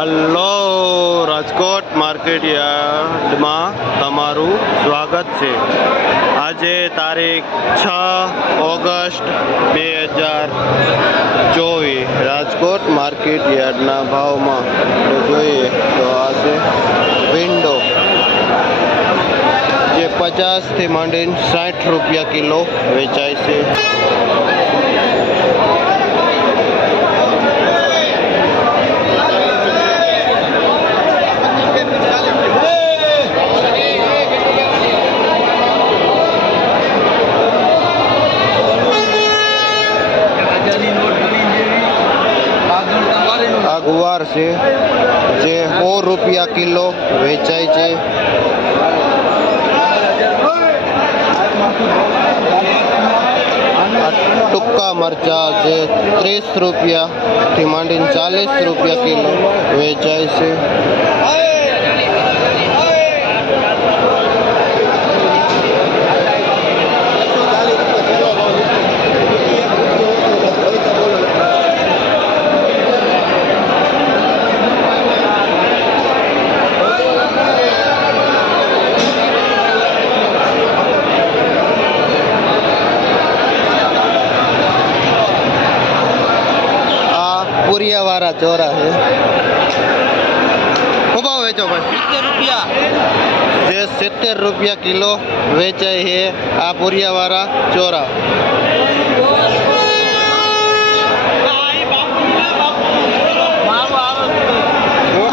Hello, Rajkot market યાર્ડમાં તમારું સ્વાગત છે. આજે તારીખ છ ઓગસ્ટ બે હજાર ચોવીસ. રાજકોટ માર્કેટ યાર્ડના ભાવમાં જોઈએ તો આ છે વિન્ડો. જે પચાસથી માંડીને સાઠ રૂપિયા કિલો વેચાય છે. કિલો વેચાય છે આ ટૂંકા મરચા જે ત્રીસ રૂપિયાથી માંડીને ચાલીસ રૂપિયા કિલો વેચાય છે સિત્તેર રૂપિયા કિલો વેચાય છે આ પુરિયાવાળા ચોરા.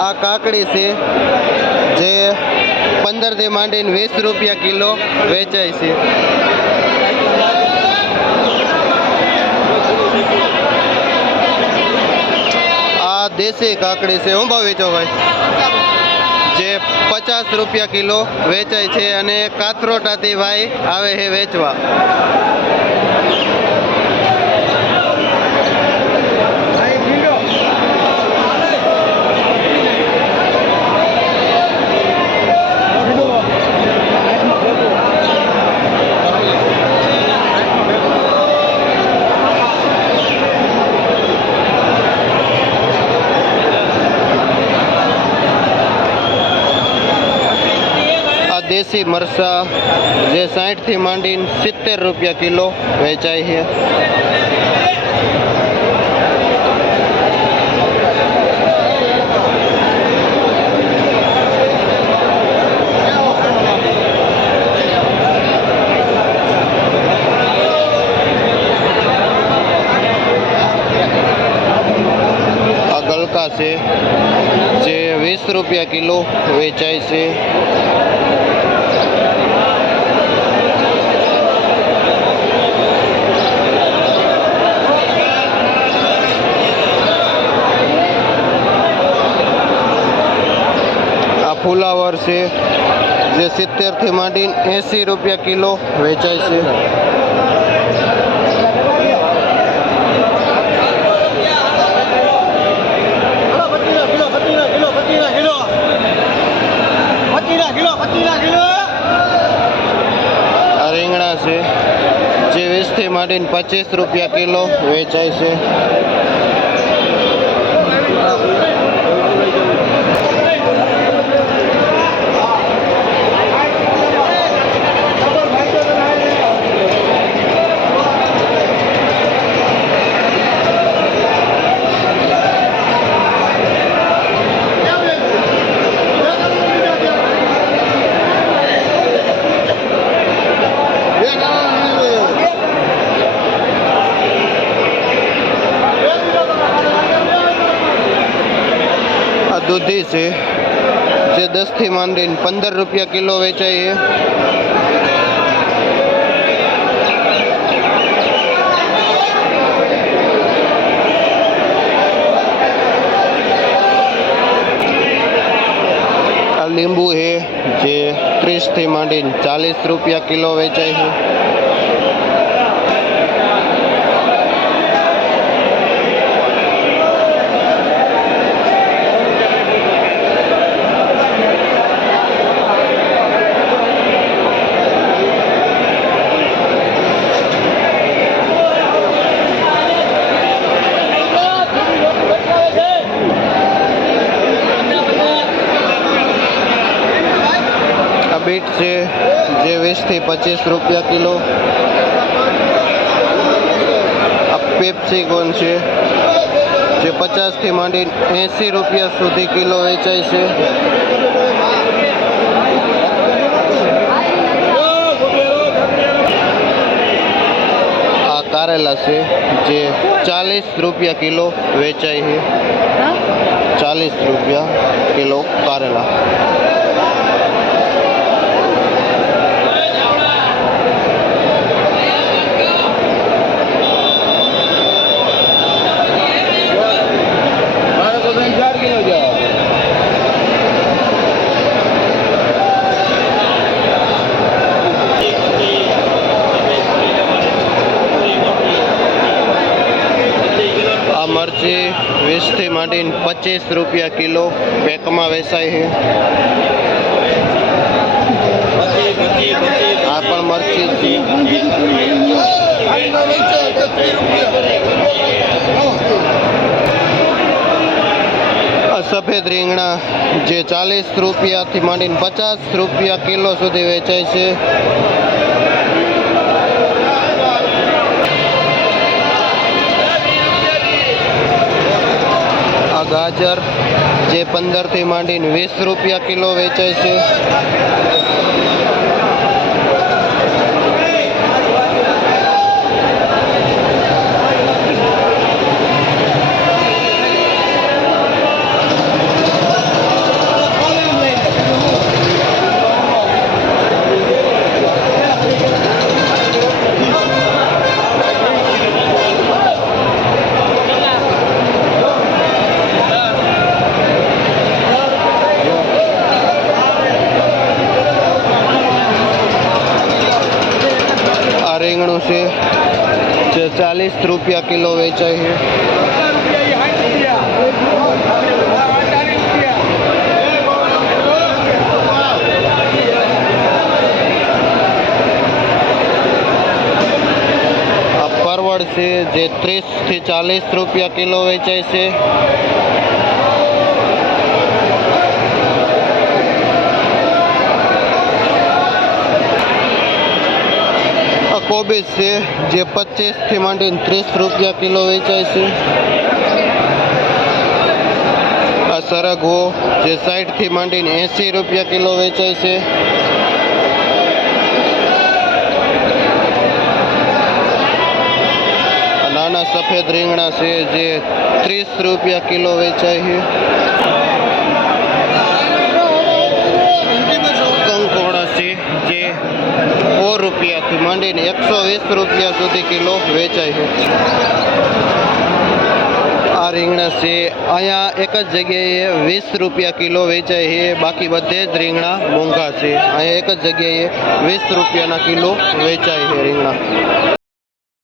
આ કાકડી છે જે પંદરથી માંડીને વીસ રૂપિયા કિલો વેચાય છે. આ દેશી કાકડી છે. હું ભાવ વેચો ભાઈ? પચાસ રૂપિયા કિલો વેચાય છે અને કાતરોટાથી ભાઈ આવે છે વેચવા. દેશી મરસા જે સાઠથી માંડીને સિત્તેર રૂપિયા કિલો વેચાય છે આ ગલકા છે જે વીસ રૂપિયા કિલો વેચાય છે છે જે સિત્તેરથી માંડીને એંસી રૂપિયા કિલો વેચાય છે આ રીંગણા છે જે વીસથી માંડીને પચીસ રૂપિયા કિલો વેચાય છે દૂધી છે જે દસથી માંડીને પંદર રૂપિયા કિલો વેચાય છે આ લીંબુ છે જે ત્રીસથી માંડીને ચાલીસ રૂપિયા કિલો વેચાય છે છે જે વીસથી પચીસ રૂપિયા કિલો આ પેપ્સિકોન છે જે પચાસથી માંડી એંસી રૂપિયા સુધી કિલો વેચાય છે આ કારેલા છે જે ચાલીસ રૂપિયા કિલો વેચાય છે ચાલીસ રૂપિયા કિલો કારેલા મરચી વીસથી માંડીને પચીસ રૂપિયા કિલો પેકમાં વેચાય છે. આ પણ મરચી સફેદ રીંગણા જે ચાલીસ રૂપિયાથી માંડીને પચાસ રૂપિયા કિલો સુધી વેચાય છે. ગાજર જે પંદરથી માંડીને વીસ રૂપિયા કિલો વેચાય છે. આ રીંગણું છે જે ચાલીસ રૂપિયા કિલો વેચાય છે આ પરવળ છે જે ત્રીસથી ચાલીસ રૂપિયા કિલો વેચાય છે કોબીજ છે, જે પચીસથી માંડીને ત્રીસ રૂપિયા કિલો વેચાય છે. આ સરગવો જે સાઠથી માંડીને એંસી રૂપિયા કિલો વેચાય છે. નાના સફેદ રીંગણા છે, જે ત્રીસ રૂપિયા કિલો વેચાય છે. સો રૂપિયાથી માંડીને એકસો વીસ રૂપિયા સુધી કિલો વેચાય છે. આ રીંગણા છે. અહીંયા એક જ જગ્યાએ વીસ રૂપિયા કિલો વેચાય છે. બાકી બધે જ રીંગણા મોંઘા છે. અહીંયા એક જ જગ્યાએ વીસ રૂપિયાના કિલો વેચાય છે રીંગણા.